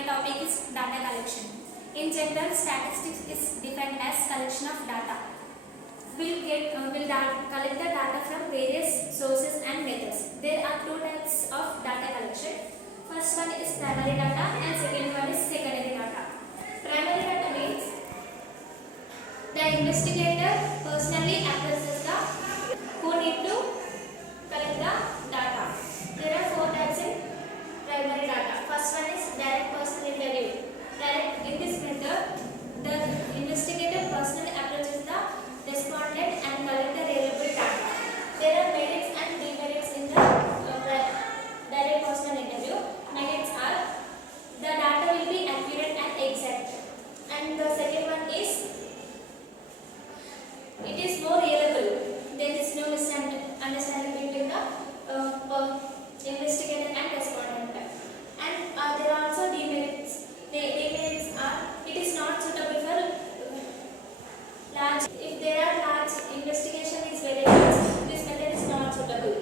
My topic is data collection. In general, statistics is defined as collection of data. Collect the data from various sources and methods. There are two types of data collection. First one is primary data and second one is secondary data. Primary data means the investigator personally approaches the who need to collect the data. There are four types in primary data. First one is direct personal interview. In this method, the investigator personally approaches the respondent and collect the reliable data. There are merits and demerits in the direct personal interview. Merits are the data will be accurate and exact, and the second one is it is more reliable. There is no misunderstanding between the investigator and respondent. And there are also demerits. The demerits are it is not suitable for large. If there are large investigation is very large, this method is not suitable.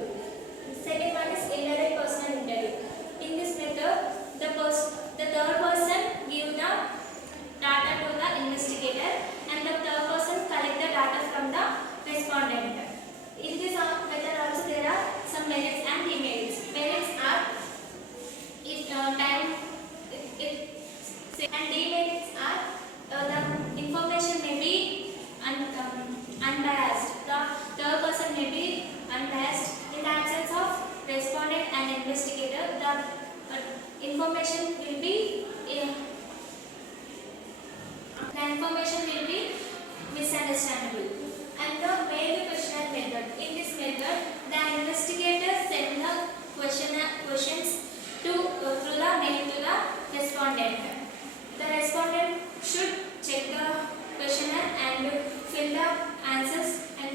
The second one is indirect personal interview. In this method, the third person give the data to the investigator and the third person collect the data from the respondent. In this method also there are some merits and demerits. Merits are and demerits are the information may be unbiased. The third person may be unbiased. In the absence of respondent and investigator, the information will be misunderstandable. And the mail questionnaire method. In this method, the investigator sends the questions through the mail to the respondent. The respondent should check the questionnaire and fill the answers and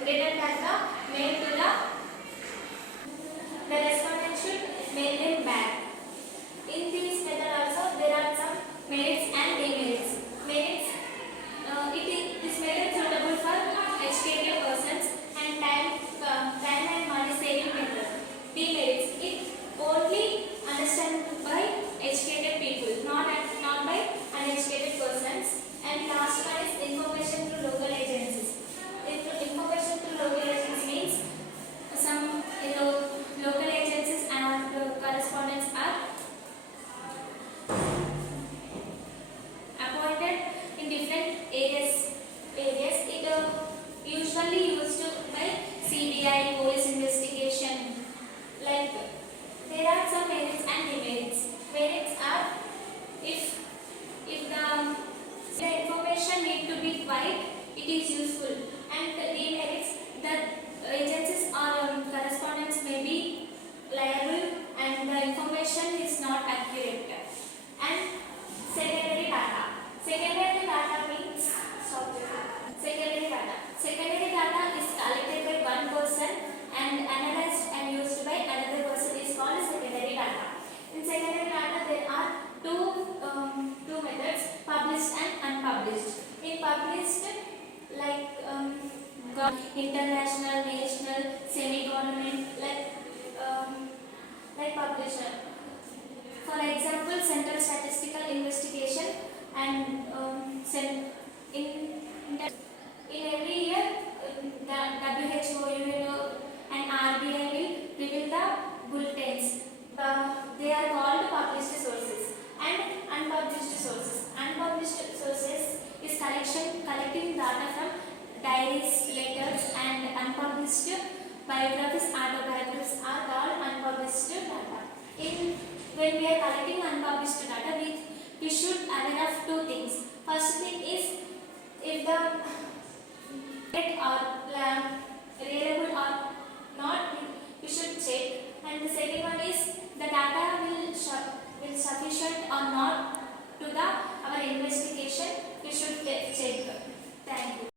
return back the mail to the respondent should mail them back. In this method also there are some merits and demerits. Merits this method is suitable for educated persons and time and money saving method. Demerits it only understood by educated people, not by uneducated persons. And last one is information through local agencies. Information through local agencies means some local agencies and correspondents are appointed in different areas. It usually used by CBI, police investigation. Like there are some merits and demerits. Merits are if the information need to be wide, it is useful. And the demerits, the agencies or correspondents may be liable and the information is not accurate. And secondary data. Secondary data means secondary data is collected by one person and analyzed and used by another person is called secondary data. In secondary data there are two methods, published and unpublished. In published, like international, national, semi-government, like published. For example, Central Statistical Investigation and in every year the WHO, UNO and RBI will reveal the bulletins. They are called published sources and unpublished sources. Unpublished sources is collecting data from diaries, letters and unpublished biographies, autobiographies are called unpublished data. When we are collecting unpublished data, we should aware of two things. First thing is if the reliable or not, we should check. And the second one is the data will sufficient or not to our investigation. We should check. Thank you.